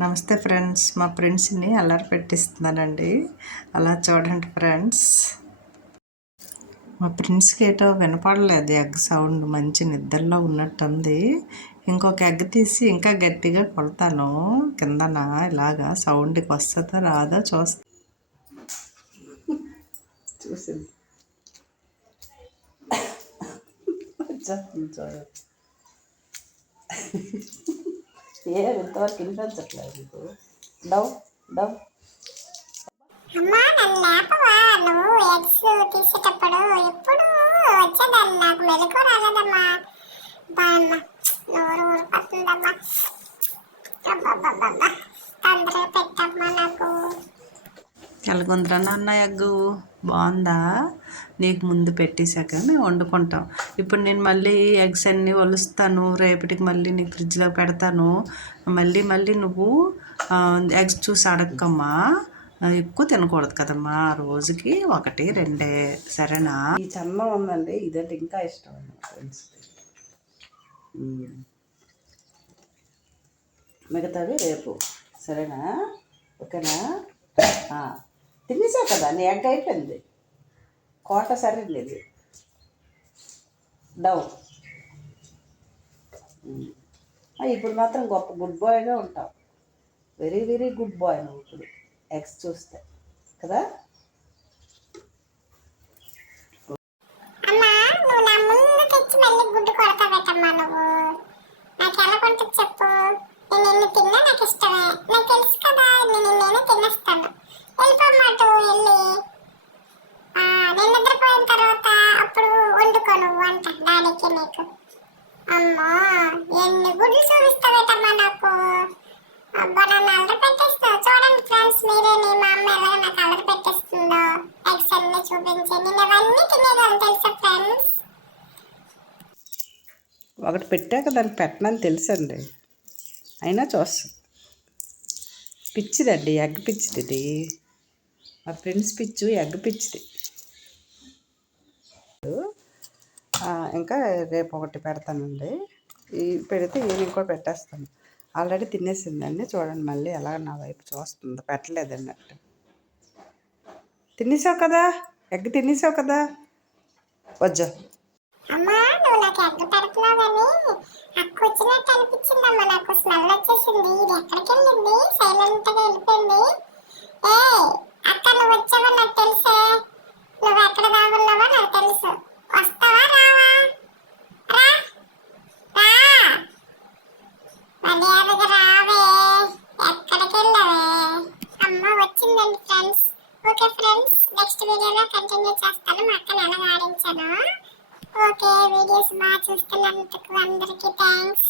నమస్తే ఫ్రెండ్స్, మా ఫ్రెండ్స్ని అల్లరి పెట్టిస్తున్నానండి. అలా చూడండి ఫ్రెండ్స్. మా ఫ్రెండ్స్కి ఏటో వినపడలేదు ఎగ్ సౌండ్, మంచి నిద్రలో ఉన్నట్టుంది. ఇంకొక ఎగ్ తీసి ఇంకా గట్టిగా కొడతాను కిందన. ఇలాగా సౌండ్కి వస్తుందా రాదా చూసింది. ఇంతవరకు వినిపించట్లేదు మీకు. డౌ డౌ అమ్మా నన్ను లేపవా? నువ్వు ఎగ్స్ తీసేటప్పుడు ఎప్పుడు వచ్చేదాన్ని, నాకు మెలకు రాలేదమ్మా. బామ్మ నోరు ఊరిపోతుందమ్మా. అబ్బబ్బబ్బబ్బా తొందరగా పెట్టమ్మా నాకు. ఎలాగుందిరా నాన్న ఎగ్గు? బాగుందా? నీకు ముందు పెట్టేశాక మేము వండుకుంటాం. ఇప్పుడు నేను మళ్ళీ ఎగ్స్ అన్నీ ఒలుస్తాను, రేపటికి మళ్ళీ నీకు ఫ్రిడ్జ్లో పెడతాను. మళ్ళీ మళ్ళీ నువ్వు ఎగ్స్ చూసి అడగమ్మా. ఎక్కువ తినకూడదు కదమ్మా, రోజుకి 1-2 సరేనా? ఈ చన్నం ఉందండి, ఇదంటే ఇంకా ఇష్టం అండి ఫ్రెండ్స్. మిగతావి రేపు సరేనా? ఓకేనా? తినేసావు కదా, నీ ఎగ్ అయిపోయింది. కోట సరిలేదు. డౌ ఇప్పుడు మాత్రం గొప్ప గుడ్ బాయ్గా ఉంటావు. వెరీ వెరీ గుడ్ బాయ్ నువ్వు ఇప్పుడు ఎగ్స్ చూస్తే కదా. అమ్మా నువ్వు నా ముందు తెచ్చి మళ్ళీ గుడ్డు కొడతావేటమ్మా నువ్వు. నాకు ఎలా కొంటుంది చెప్పు? నేను నిన్ను తిన్నా నాకు ఇష్టమే, నాకు తెలుసు కదా. నేను తినేస్తాను. వెళ్ళిపోమ్మాట వెళ్ళి. నేను నిద్రపోయిన తర్వాత అప్పుడు వండుకో నువ్వు వంట దానికి నీకు. అమ్మా ఎన్ని గుడ్లు చూపిస్తావేటమ్మా నాకు. అబ్బా నన్ను అల్లరి పెట్టేస్తావు. చూడండి ఫ్రెండ్స్, మీరే మా అమ్మ ఎలా నాకు అల్లరి పెట్టేస్తుందో. ఎగ్స్ అన్ని చూపించి నేను అవన్నీ తినేదాన్ని తెలుసా ఫ్రెండ్స్. ఒకటి పెట్టాక దానికి పెట్టనని తెలుసండి, అయినా చూస్తాం. పిచ్చిదండి, ఎగ్ పిచ్చిది. మా ఫ్రెండ్స్ పిచ్చు ఎగ్ పిచ్చిది. ఇంకా రేపు ఒకటి పెడతానండి. ఈ పెడితే ఈవినింగ్ కూడా పెట్టేస్తాను. ఆల్రెడీ తినేసిందండి. చూడండి మళ్ళీ ఎలా నా వైపు చూస్తుంది, పెట్టలేదన్నట్టు. తినేసావు కదా, ఎగ్ తినేసావు కదా. వజ్జా అమ్మా నువ్వు నాకు ఎగ్ పెడుతున్నావు కానీ అక్క వచ్చినట్టు అనిపించిందమ్మా. నాకు స్మెల్ వచ్చేసింది. ఇది ఎక్కడికి వెళ్ళింది? సైలెంట్గా వెళ్ళిపోయింది. ఏ అక్క నువ్వు వచ్చావా నాకు తెలుసే. నువ్వు ఎక్కడ దాగున్నావా నాకు తెలుసు. వస్తావా రావా? రా రా మర్యాదగా రావే. ఎక్కడికి వెళ్ళావే? అమ్మ వచ్చిందండి ఫ్రెండ్స్. ఓకే ఫ్రెండ్స్, నెక్స్ట్ వీడియోలో కంటిన్యూ చేస్తాను మా అక్కని ఎలా ఆడించాను. ఓకే, వీడియోస్ బాగా చూస్తున్నందుకు అందరికీ థ్యాంక్స్.